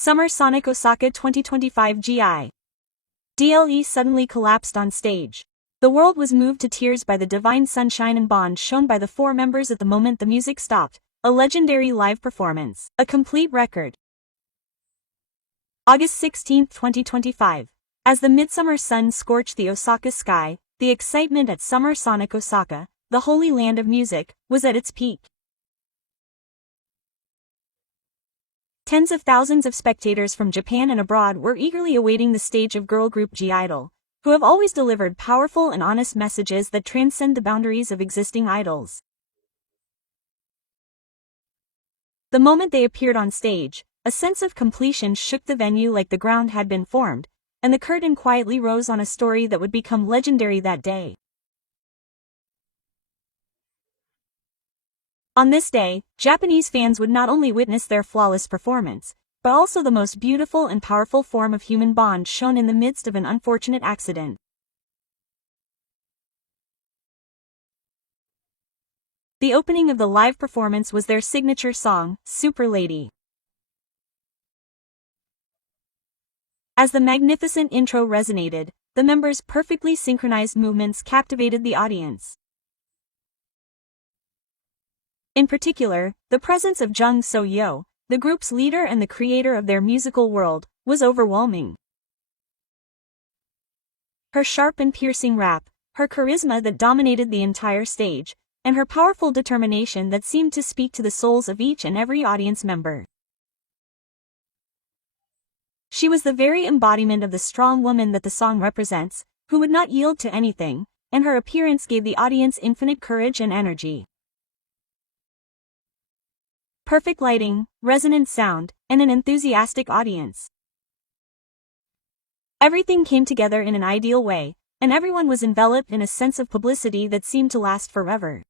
Summer Sonic Osaka 2025 GI.DLE suddenly collapsed on stage. The world was moved to tears by the divine sunshine and bond shown by the four members at the moment the music stopped. A legendary live performance. A complete record. August 16, 2025. As the midsummer sun scorched the Osaka sky, the excitement at Summer Sonic Osaka, the holy land of music, was at its peak. Tens of thousands of spectators from Japan and abroad were eagerly awaiting the stage of girl group I-DLE, who have always delivered powerful and honest messages that transcend the boundaries of existing idols. The moment they appeared on stage, a sense of completion shook the venue like the ground had been formed, and the curtain quietly rose on a story that would become legendary that day. On this day, Japanese fans would not only witness their flawless performance, but also the most beautiful and powerful form of human bond shown in the midst of an unfortunate accident. The opening of the live performance was their signature song, Super Lady. As the magnificent intro resonated, the members' perfectly synchronized movements captivated the audience. In particular, the presence of Jung So-yo, the group's leader and the creator of their musical world, was overwhelming. Her sharp and piercing rap, her charisma that dominated the entire stage, and her powerful determination that seemed to speak to the souls of each and every audience member. She was the very embodiment of the strong woman that the song represents, who would not yield to anything, and her appearance gave the audience infinite courage and energy. Perfect lighting, resonant sound, and an enthusiastic audience. Everything came together in an ideal way, and everyone was enveloped in a sense of publicity that seemed to last forever.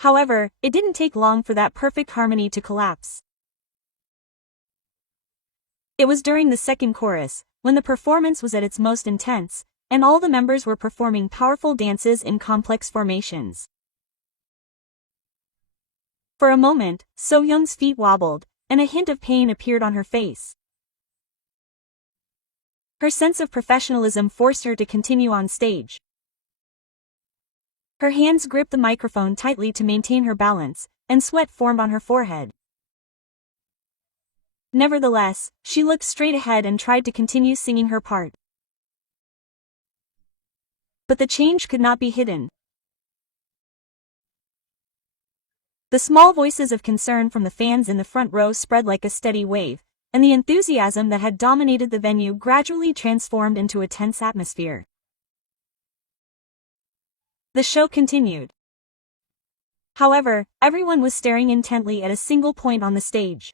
However, it didn't take long for that perfect harmony to collapse. It was during the second chorus, when the performance was at its most intense, and all the members were performing powerful dances in complex formations. For a moment, So-young's feet wobbled, and a hint of pain appeared on her face. Her sense of professionalism forced her to continue on stage. Her hands gripped the microphone tightly to maintain her balance, and sweat formed on her forehead. Nevertheless, she looked straight ahead and tried to continue singing her part. But the change could not be hidden. The small voices of concern from the fans in the front row spread like a steady wave, and the enthusiasm that had dominated the venue gradually transformed into a tense atmosphere. The show continued. However, everyone was staring intently at a single point on the stage.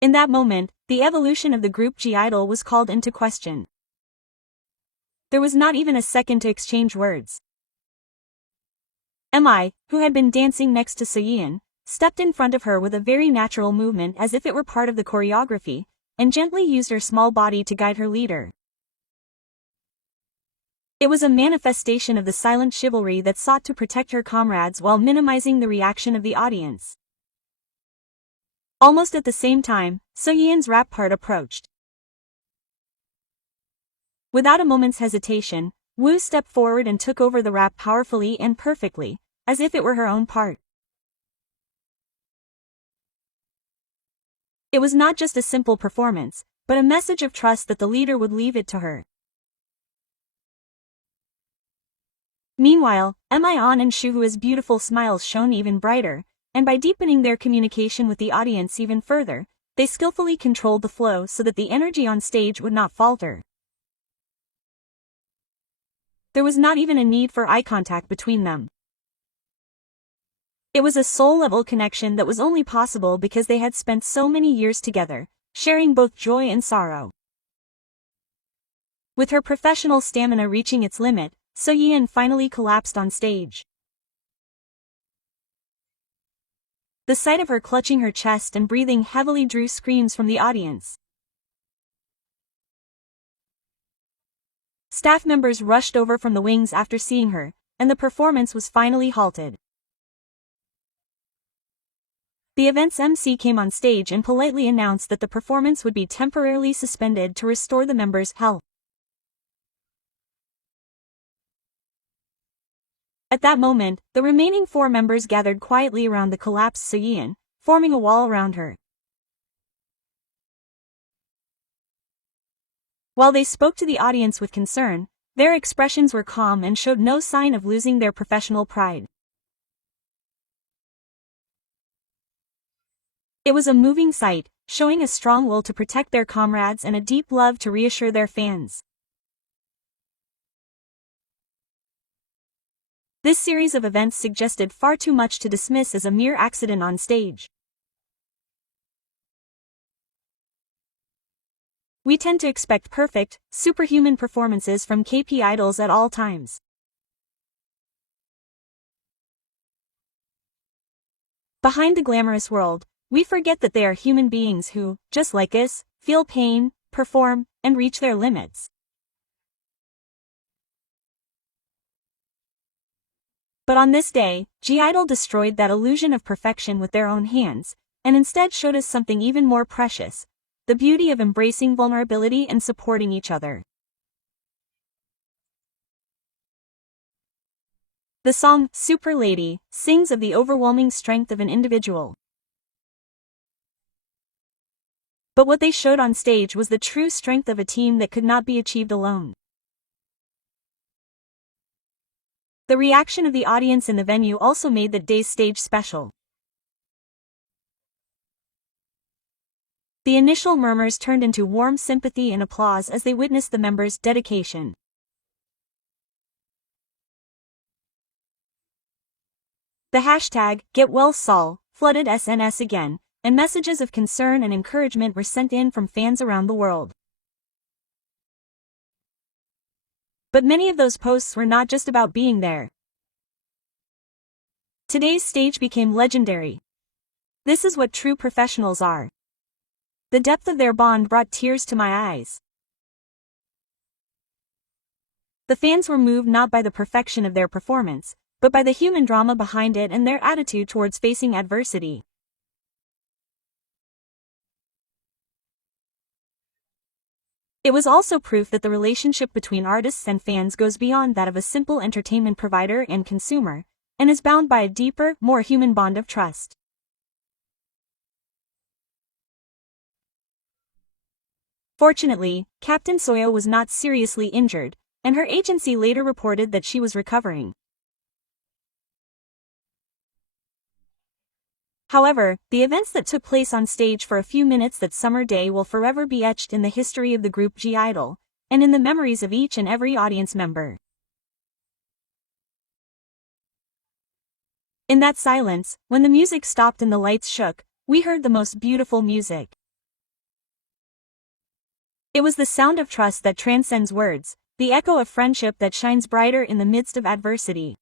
In that moment, the evolution of the group I-DLE was called into question. There was not even a second to exchange words. Mi, who had been dancing next to So-yeon, stepped in front of her with a very natural movement as if it were part of the choreography, and gently used her small body to guide her leader. It was a manifestation of the silent chivalry that sought to protect her comrades while minimizing the reaction of the audience. Almost at the same time, So-yeon's rap part approached. Without a moment's hesitation, Woo stepped forward and took over the rap powerfully and perfectly, as if it were her own part. It was not just a simple performance, but a message of trust that the leader would leave it to her. Meanwhile, Mi-on and Shuhua's beautiful smiles shone even brighter, and by deepening their communication with the audience even further, they skillfully controlled the flow so that the energy on stage would not falter. There was not even a need for eye contact between them. It was a soul-level connection that was only possible because they had spent so many years together, sharing both joy and sorrow. With her professional stamina reaching its limit, So-yeon finally collapsed on stage. The sight of her clutching her chest and breathing heavily drew screams from the audience. Staff members rushed over from the wings after seeing her, and the performance was finally halted. the event's MC came on stage and politely announced that the performance would be temporarily suspended to restore the members' health. At that moment, the remaining 4 members gathered quietly around the collapsed Soyeon, forming a wall around her. While they spoke to the audience with concern, their expressions were calm and showed no sign of losing their professional pride. It was a moving sight, showing a strong will to protect their comrades and a deep love to reassure their fans. This series of events suggested far too much to dismiss as a mere accident on stage. We tend to expect perfect, superhuman performances from K-pop idols at all times. Behind the glamorous world, we forget that they are human beings who, just like us, feel pain, perform, and reach their limits. But on this day, I-DLE destroyed that illusion of perfection with their own hands, and instead showed us something even more precious: the beauty of embracing vulnerability and supporting each other. The song, Super Lady, sings of the overwhelming strength of an individual. But what they showed on stage was the true strength of a team that could not be achieved alone. The reaction of the audience in the venue also made that day's stage special. The initial murmurs turned into warm sympathy and applause as they witnessed the members' dedication. The hashtag #GetWellSol flooded SNS again, and messages of concern and encouragement were sent in from fans around the world. But many of those posts were not just about being there. Today's stage became legendary. This is what true professionals are. The depth of their bond brought tears to my eyes. The fans were moved not by the perfection of their performance, but by the human drama behind it and their attitude towards facing adversity. It was also proof that the relationship between artists and fans goes beyond that of a simple entertainment provider and consumer, and is bound by a deeper, more human bond of trust. Fortunately, Captain Soyo was not seriously injured, and her agency later reported that she was recovering. However, the events that took place on stage for a few minutes that summer day will forever be etched in the history of the group I-DLE, and in the memories of each and every audience member. In that silence, when the music stopped and the lights shook, we heard the most beautiful music. It was the sound of trust that transcends words, the echo of friendship that shines brighter in the midst of adversity.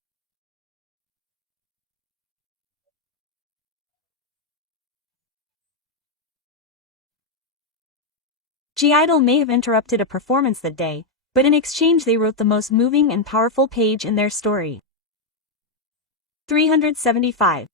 I-DLE may have interrupted a performance that day, but in exchange they wrote the most moving and powerful page in their story. 375.